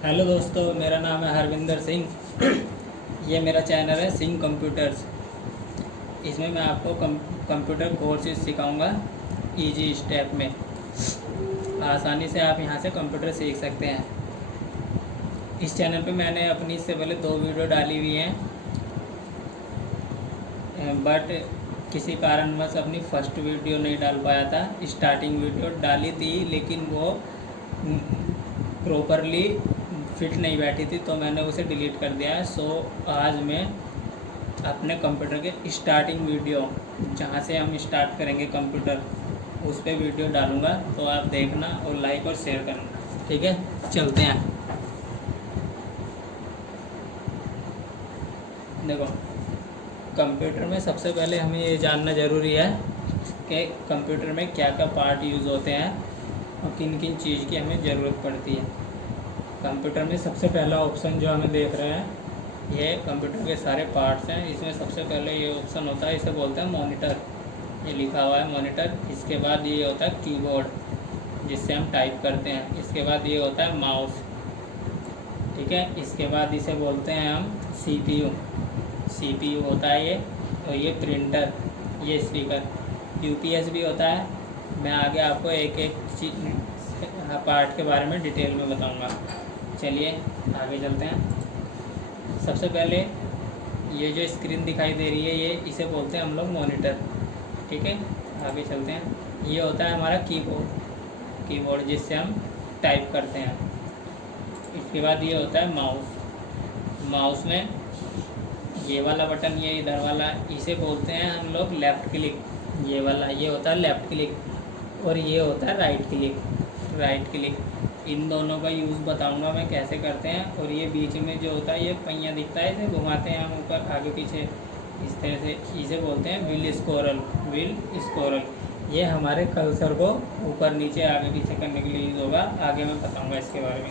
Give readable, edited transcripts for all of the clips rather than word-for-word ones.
Hello दोस्तों, मेरा नाम है हरविंदर सिंह। ये मेरा चैनल है सिंह कंप्यूटर्स। इसमें मैं आपको कंप्यूटर कोर्सेज सिखाऊंगा इजी स्टेप में। आसानी से आप यहां से कंप्यूटर सीख सकते हैं। इस चैनल पे मैंने अपनी इससे पहले 2 वीडियो डाली हुई हैं, बट किसी कारणवश अपनी फर्स्ट वीडियो नहीं डाल पाया था। स्टार्टिंग वीडियो डाली थी लेकिन वो प्रॉपरली फिट नहीं बैठी थी, तो मैंने उसे डिलीट कर दिया है। सो आज मैं अपने कंप्यूटर के स्टार्टिंग वीडियो, जहाँ से हम स्टार्ट करेंगे कंप्यूटर, उस पर वीडियो डालूँगा, तो आप देखना और लाइक और शेयर करना। ठीक है, चलते हैं। देखो, कंप्यूटर में सबसे पहले हमें ये जानना ज़रूरी है कि कंप्यूटर में क्या क्या पार्ट यूज़ होते हैं और किन किन चीज़ की हमें ज़रूरत पड़ती है। कंप्यूटर में सबसे पहला ऑप्शन जो हमें देख रहे हैं, ये कंप्यूटर के सारे पार्ट्स हैं। इसमें सबसे पहले ये ऑप्शन होता है, इसे बोलते हैं मॉनिटर। ये लिखा हुआ है मॉनिटर। इसके बाद ये होता है कीबोर्ड, जिससे हम टाइप करते हैं। इसके बाद ये होता है माउस। ठीक है, इसके बाद इसे बोलते हैं हम सीपीयू। सीपीयू होता है ये। और ये प्रिंटर, ये स्पीकर, यूपीएस भी होता है। मैं आगे आपको एक एक पार्ट के बारे में डिटेल में बताऊंगा। चलिए आगे चलते हैं। सबसे पहले ये जो स्क्रीन दिखाई दे रही है, ये इसे बोलते हैं हम लोग मॉनिटर। ठीक है, आगे चलते हैं। ये होता है हमारा कीबोर्ड, जिससे हम टाइप करते हैं। इसके बाद ये होता है माउस। माउस में ये वाला बटन, ये इधर वाला, इसे बोलते हैं हम लोग लेफ़्ट क्लिक। ये वाला, ये होता है लेफ़्ट क्लिक। और ये होता है राइट क्लिक। इन दोनों का यूज़ बताऊंगा मैं कैसे करते हैं। और ये बीच में जो होता है, ये पहिया दिखता है, इसे घुमाते हैं हम ऊपर आगे पीछे इस तरह से। इसे बोलते हैं व्हील स्क्रॉल। ये हमारे कर्सर को ऊपर नीचे आगे पीछे करने के लिए यूज़ होगा। आगे मैं बताऊंगा इसके बारे में।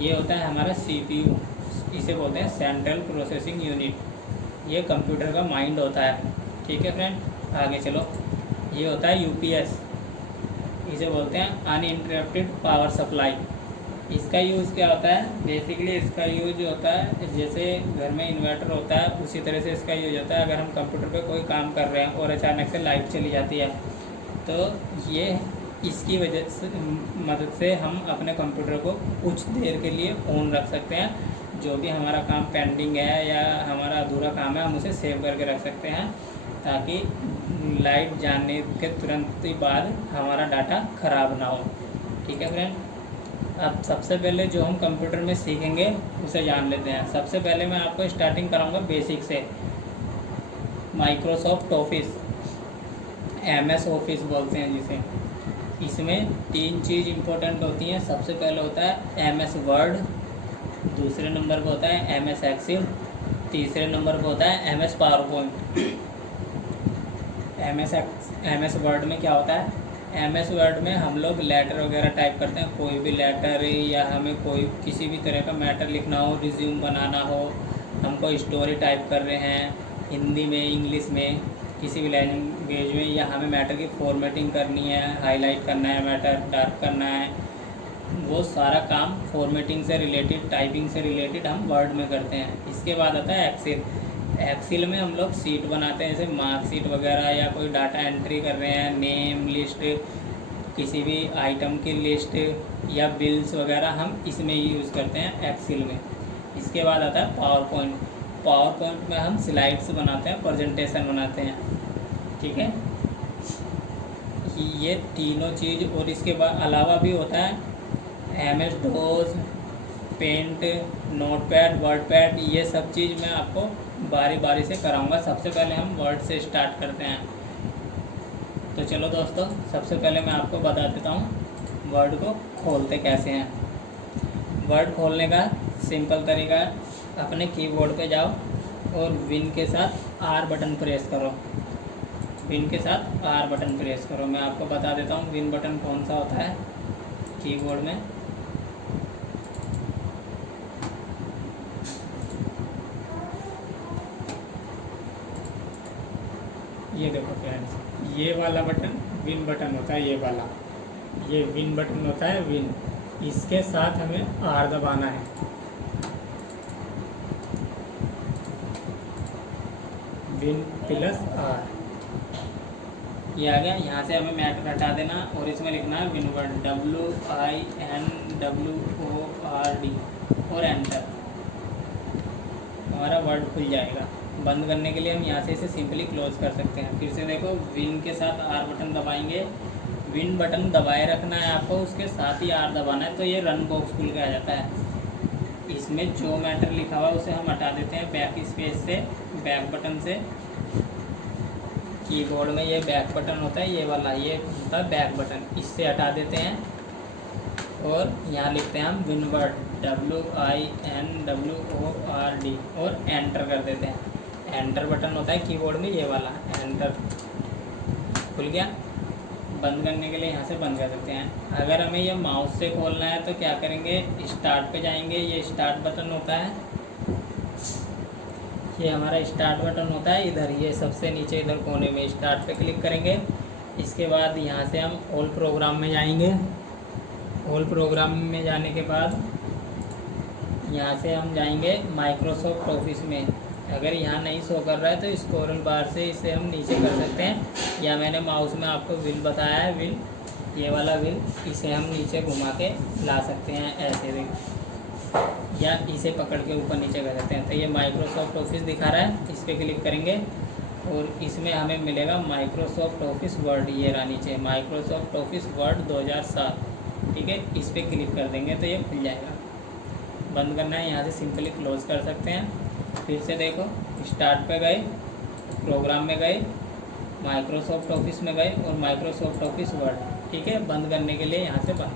ये होता है हमारा सीपीयू। इसे बोलते हैं सेंट्रल प्रोसेसिंग यूनिट। ये कंप्यूटर का माइंड होता है। ठीक है फ्रेंड, आगे चलो। ये होता है यूपीएस। इसे बोलते हैं अनइंटरप्टेड पावर सप्लाई। इसका यूज़ क्या होता है? बेसिकली इसका यूज होता है, जैसे घर में इन्वर्टर होता है उसी तरह से इसका यूज होता है। अगर हम कंप्यूटर पे कोई काम कर रहे हैं और अचानक से लाइट चली जाती है, तो ये इसकी वजह से मदद से हम अपने कंप्यूटर को कुछ देर के लिए ऑन रख सकते हैं। जो भी हमारा काम पेंडिंग है या हमारा अधूरा काम है, हम उसे सेव करके रख सकते हैं, ताकि लाइट जाने के तुरंत ही बाद हमारा डाटा ख़राब ना हो। ठीक है फ्रेंड, अब सबसे पहले जो हम कंप्यूटर में सीखेंगे उसे जान लेते हैं। सबसे पहले मैं आपको स्टार्टिंग कराऊंगा बेसिक से। माइक्रोसॉफ्ट ऑफिस, एमएस ऑफिस बोलते हैं जिसे। इसमें 3 चीज़ इम्पोर्टेंट होती हैं। सबसे पहले होता है एमएस वर्ड, दूसरे नंबर पर होता है एमएस एक्सेल, तीसरे नंबर पर होता है MS power point. MS word में क्या होता है? एमएस वर्ड में हम लोग लेटर वगैरह टाइप करते हैं। कोई भी लेटर या हमें कोई किसी भी तरह का मैटर लिखना हो, रिज्यूम बनाना हो, हम कोई स्टोरी टाइप कर रहे हैं हिंदी में, इंग्लिश में, किसी भी लैंग्वेज में, या हमें मैटर की फॉर्मेटिंग करनी है, हाईलाइट करना है, मैटर डार्क करना है, वो सारा काम फॉर्मेटिंग से रिलेटेड, टाइपिंग से रिलेटेड हम वर्ड में करते हैं। इसके बाद आता है एक्सेल। एक्सेल में हम लोग सीट बनाते हैं, जैसे मार्कशीट वगैरह, या कोई डाटा एंट्री कर रहे हैं, नेम लिस्ट, किसी भी आइटम की लिस्ट या बिल्स वगैरह, हम इसमें यूज़ करते हैं एक्सेल में। इसके बाद आता है पावर पॉइंट। पावर पॉइंट में हम स्लाइड्स बनाते हैं, प्रेजेंटेशन बनाते हैं। ठीक है, ये तीनों चीज़। और इसके बाद अलावा भी होता है MS DOS, Paint, Notepad, WordPad. ये सब चीज़ मैं आपको बारी बारी से कराऊंगा। सबसे पहले हम वर्ड से स्टार्ट करते हैं। तो चलो दोस्तों, सबसे पहले मैं आपको बता देता हूँ वर्ड को खोलते कैसे हैं। वर्ड खोलने का सिंपल तरीका है, अपने कीबोर्ड पे जाओ और विन के साथ आर बटन प्रेस करो। विन के साथ आर बटन प्रेस करो। मैं आपको बता देता हूँ विन बटन कौन सा होता है कीबोर्ड में। ये देखो फ्रेंड्स, ये वाला बटन विन बटन होता है। ये वाला, ये विन बटन होता है, विन। इसके साथ हमें आर दबाना है। विन प्लस आर, ये आ गया। यहाँ से हमें मैटर हटा देना और इसमें लिखना है विनवर्ड, WINWORD और एंटर। हमारा वर्ड खुल जाएगा। बंद करने के लिए हम यहाँ से इसे सिंपली क्लोज कर सकते हैं। फिर से देखो, विन के साथ आर बटन दबाएंगे। विन बटन दबाए रखना है आपको, उसके साथ ही आर दबाना है, तो ये रन बॉक्स खुल के आ जाता है। इसमें जो मैटर लिखा हुआ है उसे हम हटा देते हैं बैक स्पेस से, बैक बटन से। कीबोर्ड में ये बैक बटन होता है, ये वाला, ये होता है बैक बटन, इससे हटा देते हैं। और यहाँ लिखते हैं हम विनवर्ड, WINWORD और एंटर कर देते हैं। एंटर बटन होता है कीबोर्ड में, ये वाला एंटर, खुल गया। बंद करने के लिए यहाँ से बंद कर सकते हैं। अगर हमें ये माउस से खोलना है तो क्या करेंगे, स्टार्ट पे जाएंगे, ये स्टार्ट बटन होता है, ये हमारा स्टार्ट बटन होता है इधर, ये सबसे नीचे इधर कोने में स्टार्ट पे क्लिक करेंगे। इसके बाद यहाँ से हम ऑल प्रोग्राम में जाएंगे। ऑल प्रोग्राम में जाने के बाद यहाँ से हम जाएंगे माइक्रोसॉफ्ट ऑफिस में। अगर यहाँ नहीं शो कर रहा है तो स्क्रॉल बार से इसे हम नीचे कर सकते हैं, या मैंने माउस में आपको व्हील बताया है, व्हील, ये वाला व्हील, इसे हम नीचे घुमा के ला सकते हैं ऐसे देख, या इसे पकड़ के ऊपर नीचे कर सकते हैं। तो ये माइक्रोसॉफ्ट ऑफिस दिखा रहा है, इस पर क्लिक करेंगे और इसमें हमें मिलेगा माइक्रोसॉफ्ट ऑफिस वर्ड, ये रहा नीचे माइक्रोसॉफ्ट ऑफिस वर्ड 2007, ठीक है। इस पर क्लिक कर देंगे तो ये खुल जाएगा। बंद करना है, यहाँ से सिंपली क्लोज कर सकते हैं। फिर से देखो, स्टार्ट पे गए, प्रोग्राम में गए, माइक्रोसॉफ्ट ऑफिस में गए और माइक्रोसॉफ्ट ऑफिस वर्ड, ठीक है। बंद करने के लिए यहाँ से बंद।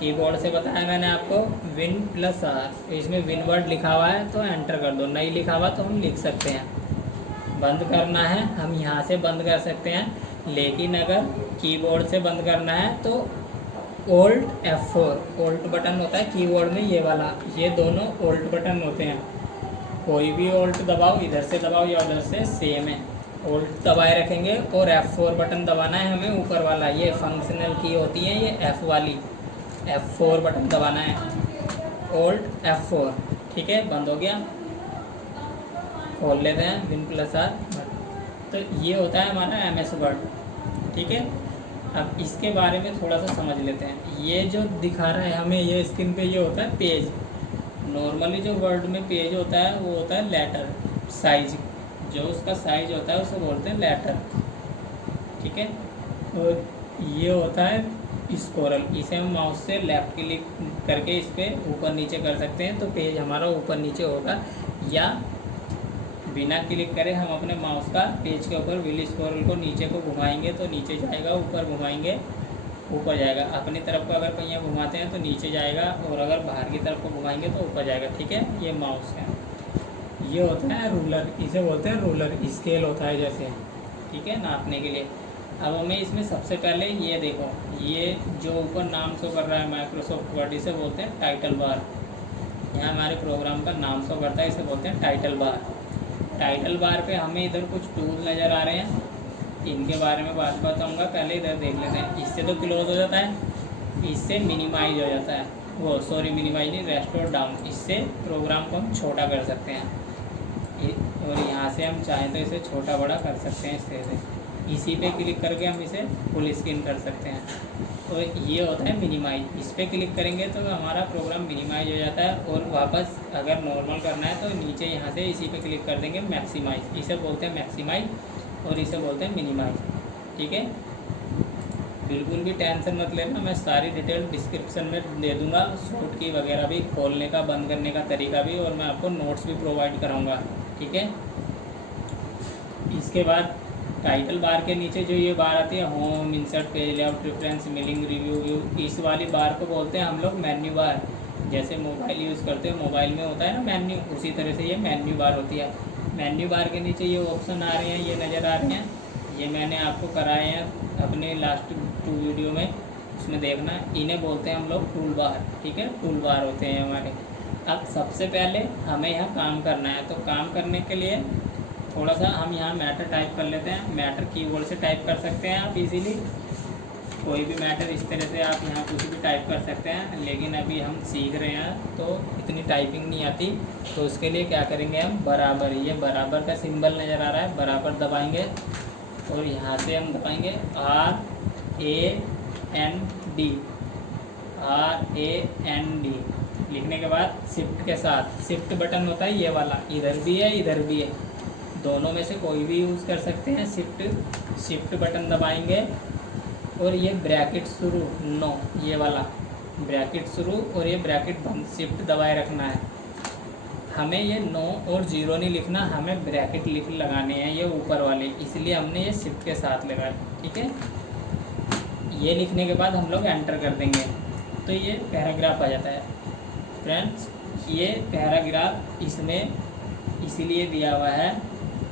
कीबोर्ड से बताया मैंने आपको विन प्लस आर, इसमें विन वर्ड लिखा हुआ है तो एंटर कर दो, नहीं लिखा हुआ तो हम लिख सकते हैं। बंद करना है, हम यहाँ से बंद कर सकते हैं, लेकिन अगर कीबोर्ड से बंद करना है तो Alt F4, Alt बटन होता है कीबोर्ड में, ये वाला, ये दोनों Alt बटन होते हैं। कोई भी Alt दबाओ, इधर से दबाओ या उधर से, सेम है। Alt दबाए रखेंगे और F4 बटन दबाना है हमें, ऊपर वाला, ये फंक्शनल की होती है, ये F वाली, F4 बटन दबाना है, Alt F4, ठीक है। बंद हो गया। खोल लेते हैं विन प्लस आर। तो ये होता है हमारा MS वर्ड, ठीक है। अब इसके बारे में थोड़ा सा समझ लेते हैं। ये जो दिखा रहा है हमें, ये स्क्रीन पे, ये होता है पेज। नॉर्मली जो वर्ड में पेज होता है वो होता है लेटर साइज, जो उसका साइज होता है उसे बोलते हैं लेटर, ठीक है। और ये होता है स्क्रॉल, इसे हम माउस से लेफ्ट क्लिक करके इस पर ऊपर नीचे कर सकते हैं तो पेज हमारा ऊपर नीचे होगा, या बिना क्लिक करे हम अपने माउस का पेज के ऊपर व्हील स्क्रॉल को नीचे को घुमाएंगे तो नीचे जाएगा, ऊपर घुमाएंगे ऊपर जाएगा। अपनी तरफ को अगर पहिया घुमाते हैं तो नीचे जाएगा, और अगर बाहर की तरफ को घुमाएंगे तो ऊपर जाएगा, ठीक है। ये माउस है। ये होता है रूलर, इसे बोलते हैं रूलर, स्केल होता है जैसे, ठीक है, नापने के लिए। अब हमें इसमें सबसे पहले ये देखो, ये जो ऊपर नाम शो कर रहा है माइक्रोसॉफ्ट वर्ड, इसे बोलते हैं टाइटल बार। यहाँ हमारे प्रोग्राम का नाम शो करता है, इसे बोलते हैं टाइटल बार। टाइटल बार पे हमें इधर कुछ टूल नज़र आ रहे हैं, इनके बारे में बात बताऊंगा, पहले इधर देख लेते हैं। इससे तो क्लोज हो जाता है, इससे मिनिमाइज हो जाता है, वो सॉरी मिनिमाइज नहीं, रेस्टोर डाउन, इससे प्रोग्राम को हम छोटा कर सकते हैं। और यहाँ से हम चाहें तो इसे छोटा बड़ा कर सकते हैं इस तरह से, इसी पे क्लिक करके हम इसे फुल स्क्रीन कर सकते हैं। तो ये होता है मिनिमाइज, इस पर क्लिक करेंगे तो हमारा प्रोग्राम मिनिमाइज हो जाता है। और वापस अगर नॉर्मल करना है तो नीचे यहाँ से इसी पे क्लिक कर देंगे मैक्सिमाइज, इसे बोलते हैं मैक्सिमाइज और इसे बोलते हैं मिनिमाइज, ठीक है। बिल्कुल भी टेंशन मत लेना, मैं सारी डिटेल डिस्क्रिप्शन में दे दूँगा, शॉर्ट की वगैरह भी, खोलने का बंद करने का तरीका भी, और मैं आपको नोट्स भी प्रोवाइड कराऊँगा, ठीक है। इसके बाद टाइटल बार के नीचे जो ये बार आती है, home, insert, page layout, reference, milling, review, view, इस वाली बार को बोलते हैं हम लोग मेन्यू बार। जैसे मोबाइल यूज़ करते हैं, मोबाइल में होता है ना मेन्यू, उसी तरह से ये मेन्यू बार होती है। मेन्यू बार के नीचे ये ऑप्शन आ रहे हैं, ये नज़र आ रहे हैं, ये मैंने आपको कराए हैं अपने लास्ट 2 वीडियो में, उसमें देखना। इन्हें बोलते हैं हम लोग टूल बार, ठीक है, टूल बार होते हैं हमारे। अब सबसे पहले हमें यहाँ काम करना है, तो काम करने के लिए थोड़ा सा हम यहाँ मैटर टाइप कर लेते हैं। मैटर कीबोर्ड से टाइप कर सकते हैं आप इजीली, कोई भी मैटर इस तरह से आप यहाँ कुछ भी टाइप कर सकते हैं, लेकिन अभी हम सीख रहे हैं तो इतनी टाइपिंग नहीं आती। तो उसके लिए क्या करेंगे हम, बराबर, ये बराबर का सिंबल नज़र आ रहा है, बराबर दबाएंगे और यहाँ से हम दबाएंगे RAND, RAND लिखने के बाद शिफ्ट के साथ, शिफ्ट बटन होता है ये वाला, इधर भी है इधर भी है, दोनों में से कोई भी यूज़ कर सकते हैं। शिफ्ट बटन दबाएंगे और ये ब्रैकेट शुरू, नो, ये वाला ब्रैकेट शुरू और ये ब्रैकेट बंद, शिफ्ट दबाए रखना है। हमें ये 9 और 0 नहीं लिखना, हमें ब्रैकेट लगाने हैं ये ऊपर वाले, इसलिए हमने ये शिफ्ट के साथ लगाया। ठीक है, ये लिखने के बाद हम लोग एंटर कर देंगे तो ये पैराग्राफ आ जाता है। फ्रेंड्स, ये पैराग्राफ इसमें इसीलिए दिया हुआ है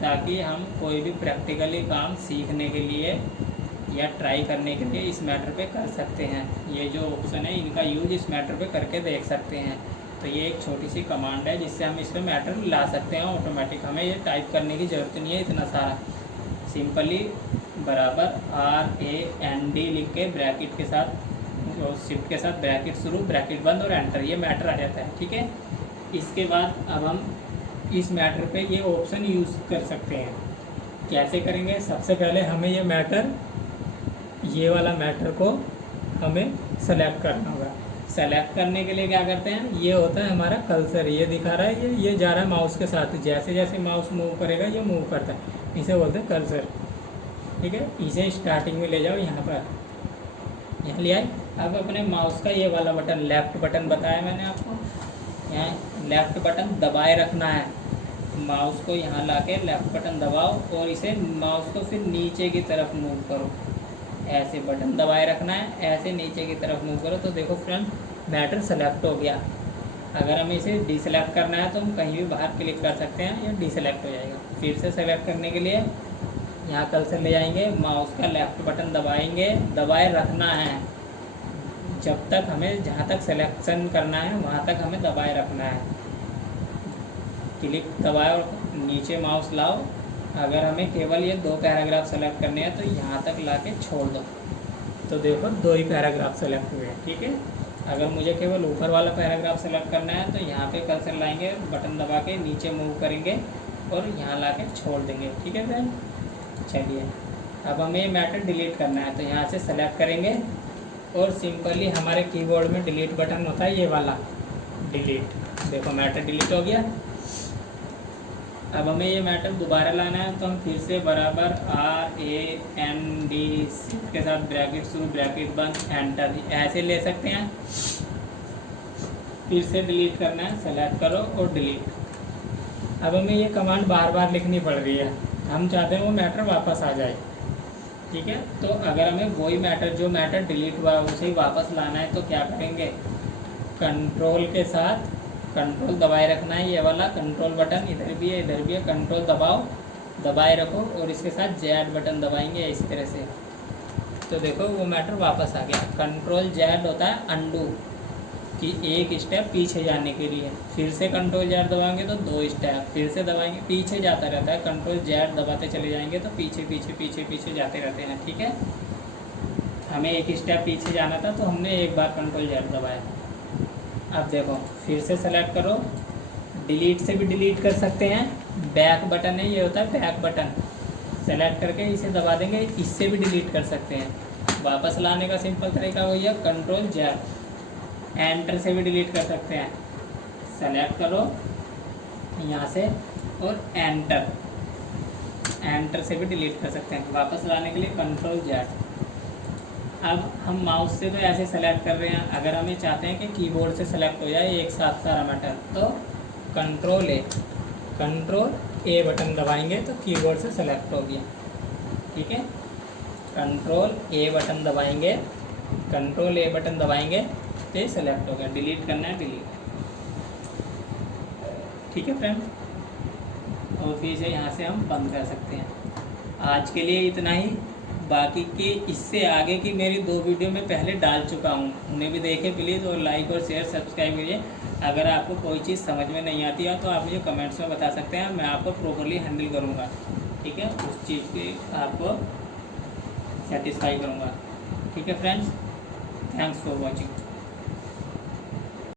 ताकि हम कोई भी प्रैक्टिकली काम सीखने के लिए या ट्राई करने के लिए इस मैटर पे कर सकते हैं। ये जो ऑप्शन है इनका यूज इस मैटर पे करके देख सकते हैं। तो ये एक छोटी सी कमांड है जिससे हम इस पर मैटर ला सकते हैं ऑटोमेटिक, हमें ये टाइप करने की ज़रूरत नहीं है इतना सारा। सिंपली बराबर RAND लिख के ब्रैकेट के साथ, शिफ्ट के साथ ब्रैकेट शुरू, ब्रैकेट बंद और एंटर, ये मैटर आ जाता है। ठीक है, इसके बाद अब हम इस मैटर पे ये ऑप्शन यूज़ कर सकते हैं। कैसे करेंगे, सबसे पहले हमें ये मैटर, ये वाला मैटर को हमें सेलेक्ट करना होगा। सेलेक्ट करने के लिए क्या करते हैं, ये होता है हमारा कर्सर, ये दिखा रहा है, ये जा रहा है माउस के साथ, जैसे जैसे माउस मूव करेगा ये मूव करता है, इसे बोलते हैं कर्सर। ठीक है, इसे स्टार्टिंग में ले जाओ, यहाँ पर, यहाँ ले आए। अब अपने माउस का ये वाला बटन, लेफ़्ट बटन बताया मैंने आपको, यहाँ लेफ़्ट बटन दबाए रखना है। माउस को यहाँ लाके लेफ़्ट बटन दबाओ और इसे माउस को फिर नीचे की तरफ मूव करो, ऐसे बटन दबाए रखना है, ऐसे नीचे की तरफ मूव करो। तो देखो फ्रेंड, मैटर सेलेक्ट हो गया। अगर हमें इसे डिसेलेक्ट करना है तो हम कहीं भी बाहर क्लिक कर सकते हैं, या डिसेलेक्ट हो जाएगा। फिर से सेलेक्ट करने के लिए यहाँ कर्सर ले जाएंगे, माउस का लेफ़्ट बटन दबाएंगे, दबाए रखना है जब तक हमें, जहाँ तक सिलेक्शन करना है वहाँ तक हमें दबाए रखना है। क्लिक दबाए और नीचे माउस लाओ। अगर हमें केवल ये 2 पैराग्राफ सेलेक्ट करने हैं तो यहाँ तक लाके छोड़ दो, तो देखो 2 ही पैराग्राफ सेलेक्ट हुए। ठीक है, अगर मुझे केवल ऊपर वाला पैराग्राफ सेलेक्ट करना है तो यहाँ पे कर्सर लाएंगे, बटन दबा के नीचे मूव करेंगे और यहाँ ला के छोड़ देंगे। ठीक है फ्रेंड, चलिए अब हमें ये मैटर डिलीट करना है तो यहाँ से सेलेक्ट करेंगे और सिंपली हमारे कीबोर्ड में डिलीट बटन होता है, ये वाला डिलीट, देखो मैटर डिलीट हो गया। अब हमें ये मैटर दोबारा लाना है तो हम फिर से बराबर RAND शिफ्ट के साथ ब्रैकेट शुरू, ब्रैकेट बंद, एंटर, ऐसे ले सकते हैं। फिर से डिलीट करना है, सेलेक्ट करो और डिलीट। अब हमें ये कमांड बार बार लिखनी पड़ रही है, हम चाहते हैं वो मैटर वापस आ जाए। ठीक है, तो अगर हमें वही मैटर, जो मैटर डिलीट हुआ उसे ही वापस लाना है तो क्या करेंगे, कंट्रोल के साथ, कंट्रोल दबाए रखना है, ये वाला कंट्रोल बटन इधर भी है इधर भी है, कंट्रोल दबाओ, दबाए रखो और इसके साथ Z बटन दबाएंगे इस तरह से, तो देखो वो मैटर वापस आ गया। कंट्रोल Z होता है अंडू, कि एक स्टेप पीछे जाने के लिए, फिर से कंट्रोल Z दबाएंगे तो 2 स्टेप, फिर से दबाएंगे, पीछे जाता रहता है। कंट्रोल Z दबाते चले जाएंगे तो पीछे पीछे पीछे पीछे जाते रहते हैं। ठीक है, हमें एक स्टेप पीछे जाना था तो हमने एक बार कंट्रोल Z दबाया। अब देखो फिर से सेलेक्ट करो, डिलीट से भी डिलीट कर सकते हैं, बैक बटन है ये होता है बैक बटन, सेलेक्ट करके इसे दबा देंगे, इससे भी डिलीट कर सकते हैं। वापस लाने का सिंपल तरीका वही है, कंट्रोल Z, एंटर से भी डिलीट कर सकते हैं, सेलेक्ट करो यहाँ से और एंटर, एंटर से भी डिलीट कर सकते हैं। वापस लाने के लिए कंट्रोल Z। अब हम माउस से तो ऐसे सेलेक्ट कर रहे हैं, अगर हमें चाहते हैं कि कीबोर्ड से सेलेक्ट हो जाए एक साथ सारा मैटर तो कंट्रोल A बटन दबाएंगे तो कीबोर्ड से सेलेक्ट हो गया। ठीक है, कंट्रोल A बटन दबाएंगे, कंट्रोल A बटन दबाएंगे तो ये सेलेक्ट हो गया। डिलीट करना है, डिलीट। ठीक है फ्रेंड, और फिर से यहाँ से हम बंद कर सकते हैं। आज के लिए इतना ही, बाकी के इससे आगे की मेरी 2 वीडियो मैं पहले डाल चुका हूँ, उन्हें भी देखें प्लीज़, और लाइक और शेयर सब्सक्राइब करिए। अगर आपको कोई चीज़ समझ में नहीं आती है तो आप मुझे कमेंट्स में बता सकते हैं, मैं आपको प्रॉपर्ली हैंडल करूँगा। ठीक है, उस चीज़ की आपको सेटिस्फाई करूँगा। ठीक है फ्रेंड्स, थैंक्स फॉर वॉचिंग।